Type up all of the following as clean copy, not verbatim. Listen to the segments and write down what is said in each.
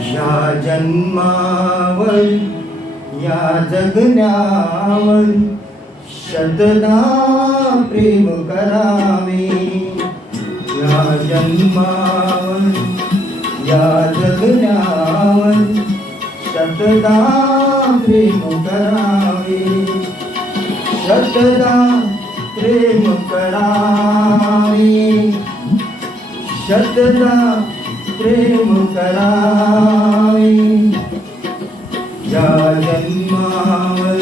या जन्मावर या जगण्यावर शतदा प्रेम करावे. या जन्मावर या जगण्यावर शतदा प्रेम करावे. शतदा प्रेम करावे. शतदा प्रेम करावे. या जन्मावर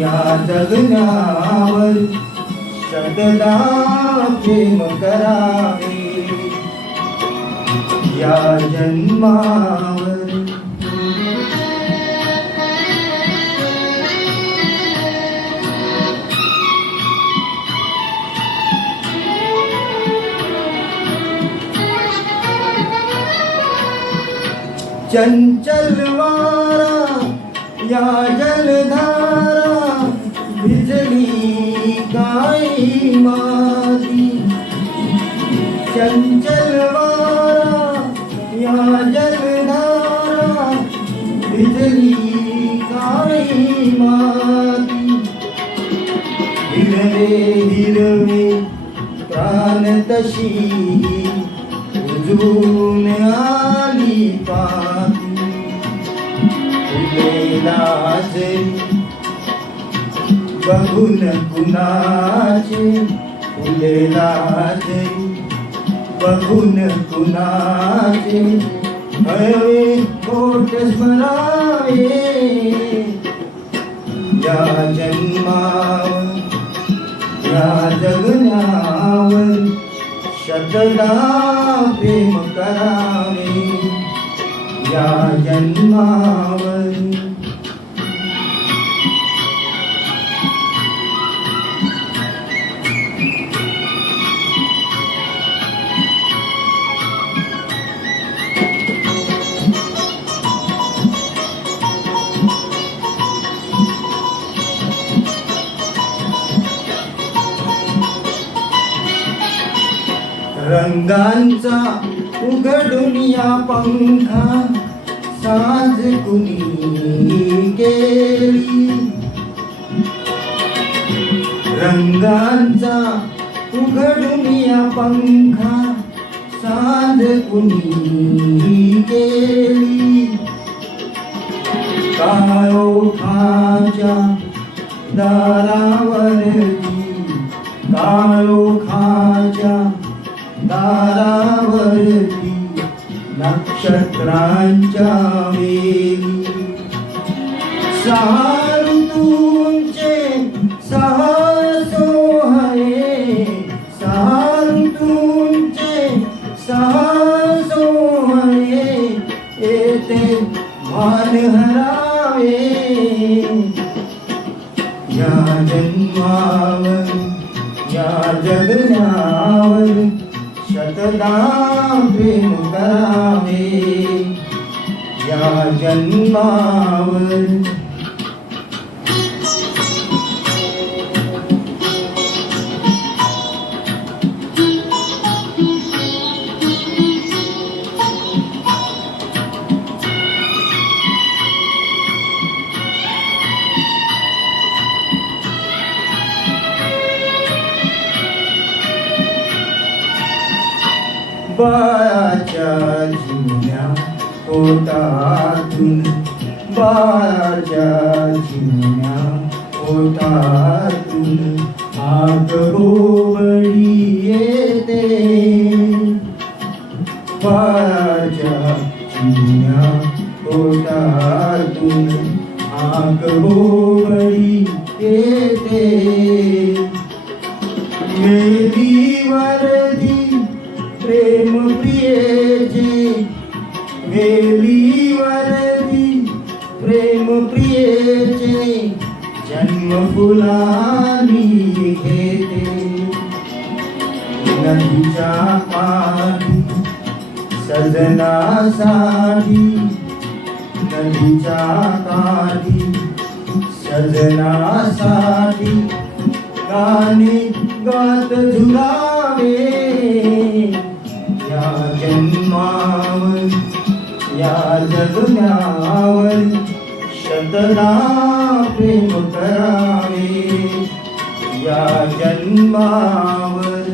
या जगण्यावर शतदा प्रेम करावे. या जन्मावर चंचल वारा या जलधारा बिजली गाई माती. चंचल वारा या जलधारा बिजली गाई माती. हिरवे हिरवे प्राण तशी उजळून आली पाती. फुलेलाचे बघून कुणाचे. फुलेलाचे बघून कुणाचे. हळवे कोट स्मरावे. या जन्मावर या जगण्यावर शतदा प्रेम करावे. या जन्मावर रंगांचा उघडून या पंखा साज कुणी केली. रंगांचा उघडून या पंखा साज कुणी केली. काळोखाच्या दारावरती काळोखाच्या दारावरती नक्षत्रांच्या वेली. सहा ऋतूंचे सहा सोहळे. सहा ऋतूंचे सहा सोहळे येते भान हरावे. या जन्मावर या जगण्यावर शतदा प्रेम करावे. या जन्मावर बाळाच्या झिम्या पोटातून बाळाच्या झिम्या पोटातून आग बोबडी येते. बाळाच्या झिम्या पोटातून आग बोबडी येते. वेलीवरती प्रेम प्रियेचे. वेलीवरती प्रेम प्रियेचे जन्म फुलांनी घेते. नदीच्या काठी सजनासाठी. नदीच्या काठी सजनासाठी गाणे गात झुलावे. या जन्मावर या जगण्यावर शतदा प्रेम करावे या जन्मावर.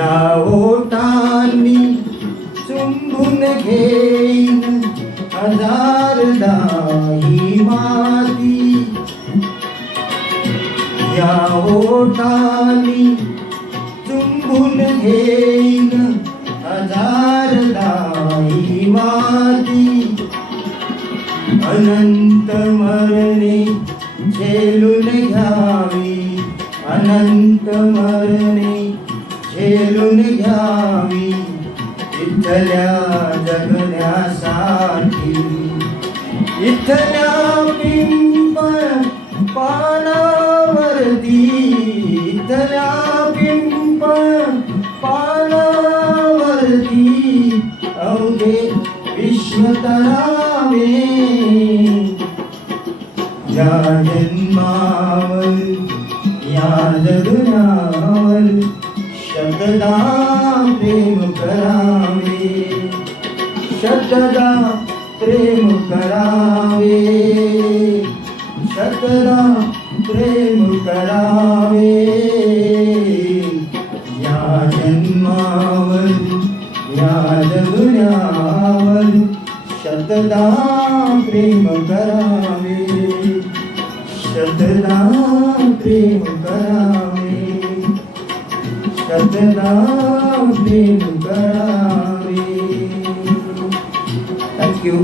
या ओठांनी चुंबून घेईन हजारदा ही माती. या ओठांनी चुंबून घेईन हजारदा ही माती. अनंत मरणे झेलून घ्यावी अनंत मरणे झेलून घ्यावी इथल्या जगण्यासाठी. इथल्या पिंपळ पानावरती इथल्या पिंपळ पानावरती अवघे विश्व तरावे या जन्मावर या जगण्यावर शतदा प्रेम करावे शतदा प्रेम करावे शतदा प्रेम करावे या जन्मावर या जगण्यावर शतदा प्रेम करावे शतदा प्रेम करावे शतदा प्रेम करावे. थँक्यू.